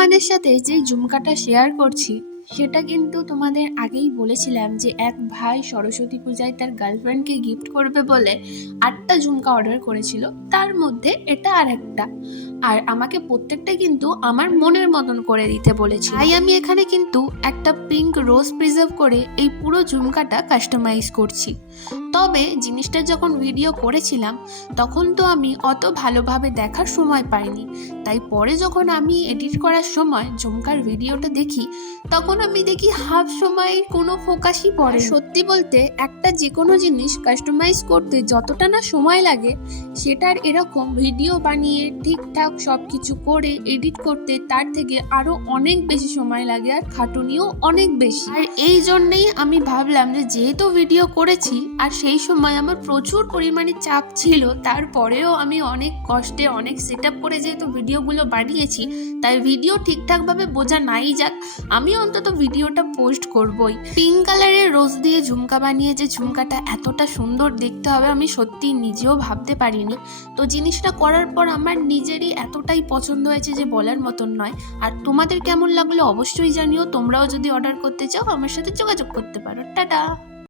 তোমাদের সাথে যে ঝুমকাটা শেয়ার করছি সেটা কিন্তু তোমাদের আগেই বলেছিলাম যে এক ভাই সরস্বতী পূজায় তার গার্লফ্রেন্ডকে গিফট করবে বলে 8টা ঝুমকা অর্ডার করেছিল, তার মধ্যে এটা আর একটা। আর আমাকে প্রত্যেকটা কিন্তু আমার মনের মতন করে দিতে বলেছি, তাই আমি এখানে কিন্তু একটা পিঙ্ক রোজ প্রিজার্ভ করে এই পুরো ঝুমকাটা কাস্টমাইজ করছি। তবে জিনিসটা যখন ভিডিও করেছিলাম তখন তো আমি অত ভালোভাবে দেখার সময় পাইনি, তাই পরে যখন আমি এডিট করার সময় ঝুমকার ভিডিওটা দেখি তখন আমি দেখি হাফ সময় কোনো ফোকাসই পড়ে। সত্যি বলতে একটা যে কোনো জিনিস কাস্টমাইজ করতে যতটা না সময় লাগে সেটার এরকম ভিডিও বানিয়ে ঠিকঠাক সব কিছু করে এডিট করতে তার থেকে আরও অনেক বেশি সময় লাগে, আর খাটুনিও অনেক বেশি। আর এই জন্যেই আমি ভাবলাম যে যেহেতু ভিডিও করেছি আর সেই সময় আমার প্রচুর পরিমাণে চাপ ছিল, তারপরেও আমি অনেক কষ্টে অনেক সেট আপ করে যেহেতু ভিডিওগুলো বানিয়েছি, তাই ভিডিও ঠিকঠাকভাবে বোঝা নাই যাক, আমি অন্তত ভিডিওটা পোস্ট করবই। পিঙ্ক কালারের রোজ দিয়ে ঝুমকা বানিয়ে যে ঝুমকাটা এতটা সুন্দর দেখতে হবে আমি সত্যি নিজেও ভাবতে পারিনি। তো জিনিসটা করার পর আমার নিজেরই এতটাই পছন্দ হয়েছে যে বলার মতন নয়। আর তোমাদের কেমন লাগলো অবশ্যই জানিও। তোমরাও যদি অর্ডার করতে চাও আমার সাথে যোগাযোগ করতে পারো। টাটা।